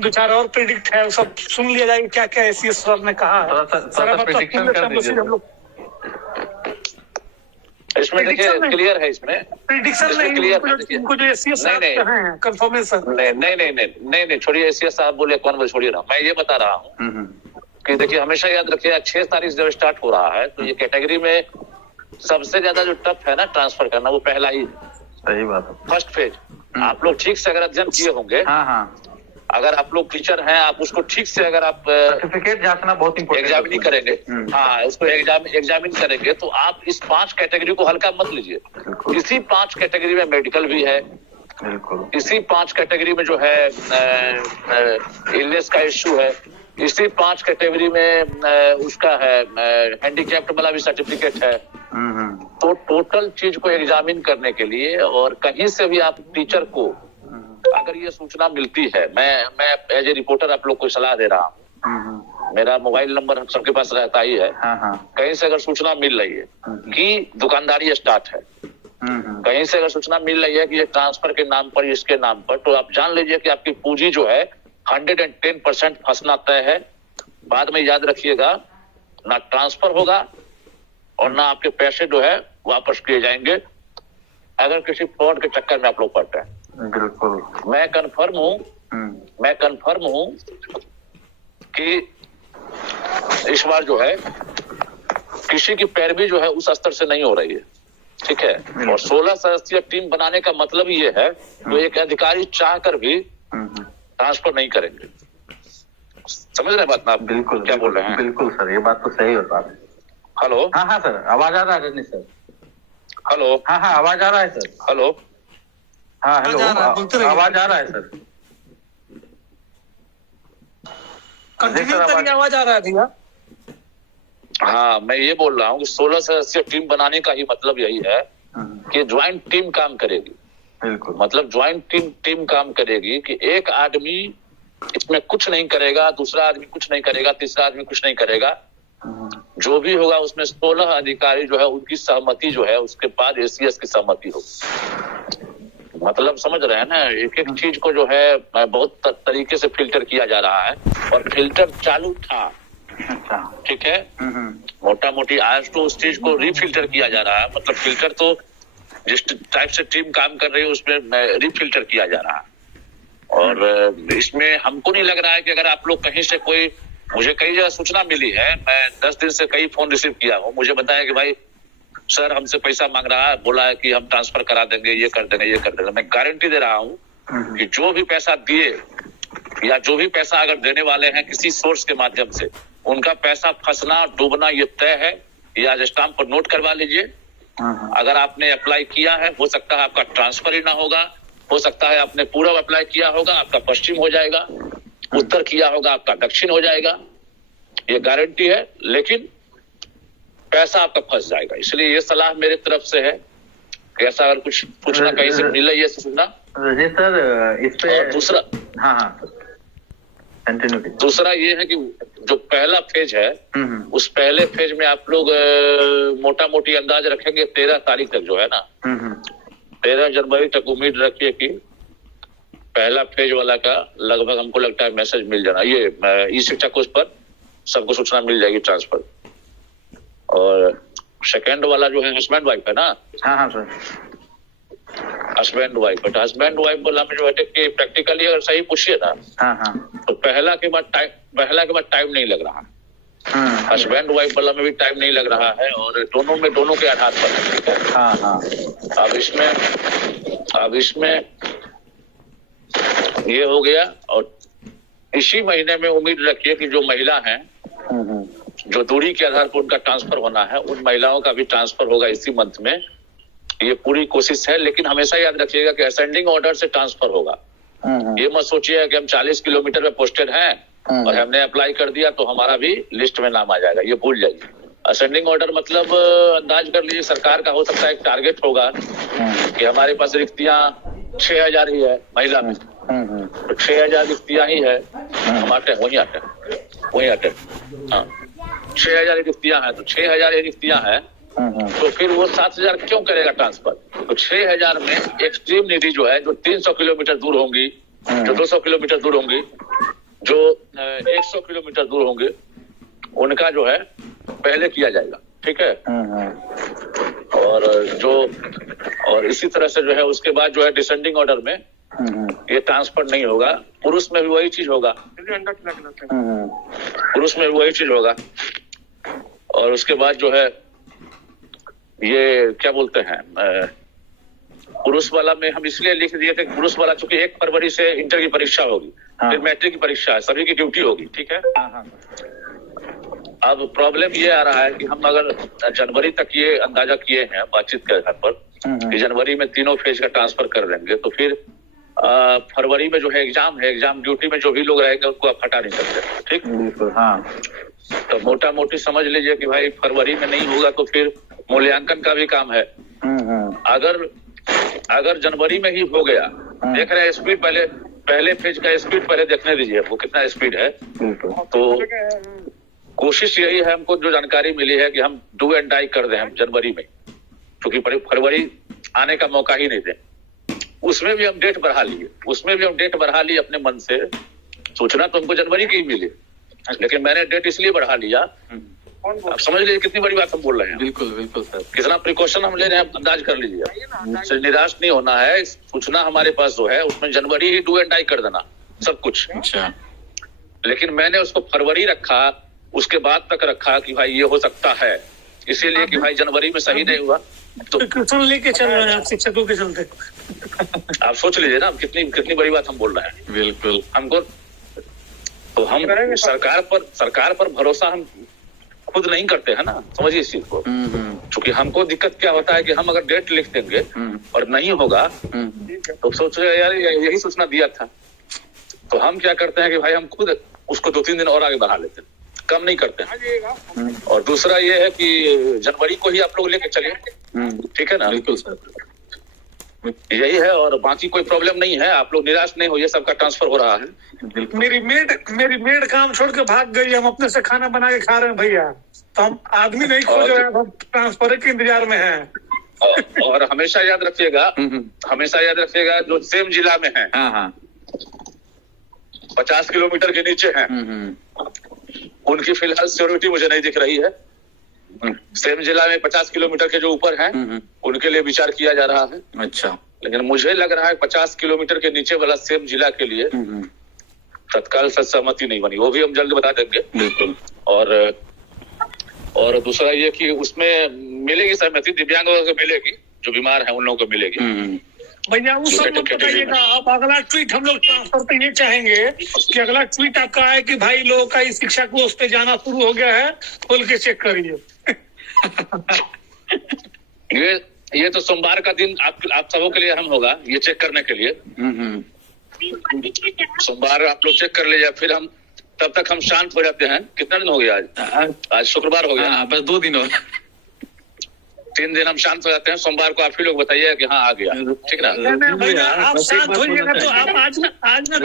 दो चार और प्रिडिक्ट है, सब सुन लिया जाएगा क्या क्या एसीएस सर ने कहा है। सारा प्रेडिक्शन कर दीजिए हम लोग इसमें देखिए क्लियर है, इसमें प्रिडिक्शन नहीं, इनको जो एसीएस साहब हैं कंफर्मेशन नहीं छोड़िए, एसीएस साहब बोले कौन बोले, छोड़िए ना, मैं ये बता रहा हूँ कि देखिए हमेशा याद रखिए 6 तारीख जब स्टार्ट हो रहा है तो ये कैटेगरी में सबसे ज्यादा जो टफ है ना ट्रांसफर करना, वो पहला ही। सही बात है, फर्स्ट फेज। आप लोग ठीक से अगर अध्ययन किए होंगे, अगर आप लोग टीचर हैं, आप उसको ठीक से अगर आप सर्टिफिकेट जांचना बहुत इम्पोर्टेंट, एग्जामिन करेंगे, हाँ उसको एग्जामिन करेंगे तो आप इस 5 कैटेगरी को हल्का मत लीजिए। इसी 5 कैटेगरी में मेडिकल भी है, इसी 5 कैटेगरी में जो है इलनेस का इश्यू है, इसी 5 कैटेगरी में उसका है हैंडीकैप्ड वाला भी सर्टिफिकेट है। तो टोटल चीज को एग्जामिन करने के लिए, और कहीं से भी आप टीचर को अगर ये सूचना मिलती है, मैं एज ए रिपोर्टर आप लोग को सलाह दे रहा हूँ, मेरा मोबाइल नंबर सबके पास रहता ही है। कहीं से अगर सूचना मिल रही है कि दुकानदारी स्टार्ट है, कहीं से अगर सूचना मिल रही है कि ये ट्रांसफर के नाम पर, इसके नाम पर, तो आप जान लीजिए कि आपकी पूंजी जो है 110% फंसना तय है। बाद में याद रखिएगा, ना ट्रांसफर होगा और ना आपके पैसे जो है वापस किए जाएंगे अगर किसी फ्रॉड के चक्कर में आप लोग पड़ते हैं। बिल्कुल, मैं कंफर्म हूं कि इस बार जो है किसी की पैरवी जो है उस स्तर से नहीं हो रही है, ठीक है। और 16 सदस्यीय टीम बनाने का मतलब ये है तो एक अधिकारी चाह कर भी ट्रांसफर नहीं करेंगे। समझ रहे बात ना आप? बिल्कुल क्या बोल रहे हैं? बिल्कुल सर, ये बात तो सही होता है। हेलो, हाँ सर, आवाज आ रहा है रजनी सर? हेलो, हाँ आवाज आ रहा है सर? हेलो, हाँ हेलो, आवाज आ रहा है सर? आवाज आ रहा है भैया? हाँ मैं ये बोल रहा हूँ कि 16 सदस्यीय टीम बनाने का ही मतलब यही है कि ज्वाइंट टीम काम करेगी। बिल्कुल, मतलब ज्वाइंट टीम काम करेगी कि एक आदमी इसमें कुछ नहीं करेगा, दूसरा आदमी कुछ नहीं करेगा, तीसरा आदमी कुछ नहीं करेगा। जो भी होगा उसमें 16 अधिकारी जो है उनकी सहमति जो है, उसके बाद एसीएस की सहमति होगी। मतलब समझ रहे हैं ना, एक एक चीज को जो है बहुत तरीके से फिल्टर किया जा रहा है और फिल्टर चालू था, ठीक है। मोटा मोटी आज तो उस चीज को रीफिल्टर किया जा रहा है। मतलब फिल्टर तो जिस टाइप से टीम काम कर रही है उसमें रीफिल्टर किया जा रहा है। और इसमें हमको नहीं लग रहा है कि अगर आप लोग कहीं से कोई, मुझे कई जगह सूचना मिली है, मैं 10 दिन से कई फोन रिसीव किया हूँ, मुझे बताया कि भाई सर हमसे पैसा मांग रहा है, बोला है कि हम ट्रांसफर करा देंगे, ये कर देंगे, ये कर देंगे। मैं गारंटी दे रहा हूँ कि जो भी पैसा दिए या जो भी पैसा अगर देने वाले हैं किसी सोर्स के माध्यम से, उनका पैसा फंसना डूबना ये तय है। ये आज स्टाम्प पर नोट करवा लीजिए। अगर आपने अप्लाई किया है, हो सकता है आपका ट्रांसफर ही ना होगा, हो सकता है आपने पूर्व अप्लाई किया होगा, आपका पश्चिम हो जाएगा, उत्तर किया होगा, आपका दक्षिण हो जाएगा, ये गारंटी है। लेकिन पैसा आपका फंस जाएगा। इसलिए ये सलाह मेरे तरफ से है कि ऐसा अगर कुछ पूछना कहीं से मिला ये सुनना जी सर। इस पे दूसरा, दूसरा ये है कि जो पहला फेज है उस पहले फेज में आप लोग मोटा मोटी अंदाज रखेंगे 13 तारीख तक जो है ना, 13 जनवरी तक उम्मीद रखिए कि पहला फेज वाला का लगभग हमको लगता है मैसेज मिल जाना। ये ई शिक्षा कोष पर सबको सूचना मिल जाएगी ट्रांसफर। और सेकेंड वाला जो है हस्बैंड वाइफ है ना, हाँ sir, husband wife, but husband wife वाला में जो है कि प्रैक्टिकली अगर सही पूछिए ना, तो पहला के बाद टाइम नहीं लग रहा। हस्बैंड वाइफ वाला में भी टाइम नहीं लग रहा है और दोनों के आधार पर। अब इसमें ये हो गया। और इसी महीने में उम्मीद रखिए कि जो महिला हैं, जो दूरी के आधार पर उनका ट्रांसफर होना है, उन महिलाओं का भी ट्रांसफर होगा इसी मंथ में। ये पूरी कोशिश है। लेकिन हमेशा याद रखिएगा कि असेंडिंग ऑर्डर से ट्रांसफर होगा। ये मत सोचिए कि हम 40 किलोमीटर पे पोस्टेड हैं और हमने अप्लाई कर दिया तो हमारा भी लिस्ट में नाम आ जाएगा, ये भूल जाइए। असेंडिंग ऑर्डर मतलब अंदाज कर लीजिए सरकार का हो सकता है एक टारगेट होगा कि हमारे पास रिक्तियां 6000 ही है महिला में, तो 6000 रिक्तियां ही है हमारे वहीं आते हाँ 6000 रिक्तियां हैं, तो 6000 रिक्तियां हैं तो फिर वो 7000 क्यों करेगा ट्रांसफर? तो 6000 में एक्सट्रीम निधि जो है, जो 300 किलोमीटर दूर होंगी जो 200 किलोमीटर दूर होंगी, जो 100 किलोमीटर दूर होंगे, उनका जो है पहले किया जाएगा, ठीक है। और इसी तरह से जो है उसके बाद जो है डिसेंडिंग ऑर्डर में ये ट्रांसफर नहीं होगा। पुरुष में भी वही चीज होगा, पुरुष में भी वही चीज होगा। और उसके बाद जो है ये क्या बोलते हैं, पुरुष वाला में हम इसलिए लिख दिए थे, पुरुष वाला चूंकि 1 फरवरी से इंटर की परीक्षा होगी, फिर मैट्रिक की परीक्षा है, सभी की ड्यूटी होगी, ठीक है। अब प्रॉब्लम ये आ रहा है कि हम अगर जनवरी तक ये अंदाजा किए हैं बातचीत के आधार पर कि जनवरी में तीनों फेज का ट्रांसफर कर देंगे, तो फिर फरवरी में जो है एग्जाम है, एग्जाम ड्यूटी में जो भी लोग रहेंगे उनको आप हटा नहीं सकते, ठीक। तो मोटा मोटी समझ लीजिए कि भाई फरवरी में नहीं होगा तो फिर मूल्यांकन का भी काम है। अगर जनवरी में ही हो गया, देख रहे हैं स्पीड, पहले फेज का स्पीड पहले देखने दीजिए वो कितना स्पीड है। तो कोशिश यही है, हमको जो जानकारी मिली है कि हम डू एंड डाई कर दें हम जनवरी में, क्योंकि फरवरी आने का मौका ही नहीं दें। उसमें भी हम डेट बढ़ा लिए अपने मन से। सूचना तो हमको जनवरी की ही मिली, लेकिन मैंने डेट इसलिए बढ़ा लिया, आप समझ लीजिए कितनी बड़ी बात हम बोल रहे हैं। बिल्कुल बिल्कुल सर, कितना प्रिकॉशन हम ले रहे हैं, अंदाज कर लीजिए। निराश नहीं होना है, सूचना हमारे पास जो है उसमें जनवरी ही डू एंड डाई कर देना सब कुछ। अच्छा, लेकिन मैंने उसको फरवरी रखा, उसके बाद तक रखा कि भाई ये हो सकता है, इसीलिए कि भाई जनवरी में सही नहीं हुआ तो लेके चल रहे हैं आप शिक्षकों के चलते। आप सोच लीजिए ना कितनी बड़ी बात हम बोल रहे हैं। बिल्कुल, हमको तो हम सरकार पर भरोसा हम खुद नहीं करते हैं ना, समझिए इस चीज को। क्योंकि हमको दिक्कत क्या होता है कि हम अगर डेट लिख देंगे और नहीं होगा तो सोच रहे यार यही सूचना दिया था, तो हम क्या करते हैं कि भाई हम खुद उसको 2-3 दिन और आगे बढ़ा लेते हैं, कम नहीं करते हैं। और दूसरा ये है कि जनवरी को ही आप लोग लेके चलिए, ठीक है ना। बिल्कुल सर, यही है, और बाकी कोई प्रॉब्लम नहीं है, आप लोग निराश नहीं होइए, सबका ट्रांसफर हो रहा है। मेरी मेड काम छोड़ के भाग गई, हम अपने से खाना बना के खा रहे हैं भैया, तो हम आदमी नहीं खोज रहे हैं, हम ट्रांसफर के इंतजार में हैं। और हमेशा याद रखिएगा जो सेम जिला में है, 50 किलोमीटर के नीचे हैं, उनकी फिलहाल सिक्योरिटी मुझे नहीं दिख रही है। सेम जिला में 50 किलोमीटर के जो ऊपर हैं उनके लिए विचार किया जा रहा है। अच्छा, लेकिन मुझे लग रहा है 50 किलोमीटर के नीचे वाला सेम जिला के लिए तत्काल सहमति नहीं बनी, वो भी हम जल्द बता देंगे। बिल्कुल। और दूसरा ये कि उसमें मिलेगी सहमति, दिव्यांगों को मिलेगी, जो बीमार है उन लोगों को मिलेगी। भैया वो सब मत बताइएगा, अब अगला ट्वीट हम लोग ट्रांसफर पे ये चाहेंगे कि अगला ट्वीट आपका है कि भाई लोगों का इस शिक्षा को उस पे जाना शुरू हो गया है, खोल के चेक करिए। ये तो सोमवार का दिन आप सबों के लिए अहम होगा, ये चेक करने के लिए। सोमवार आप लोग चेक कर लीजिए, फिर हम तब तक हम शांत हो जाते हैं। कितना दिन हो गया आज शुक्रवार हो गया, बस 2 दिन और 3 दिन हम शांत हो जाते हैं। सोमवार को आप ही लोग बताइए कि हाँ आ गया, ठीक ना। आप शांत होइएगा तो आप आज ना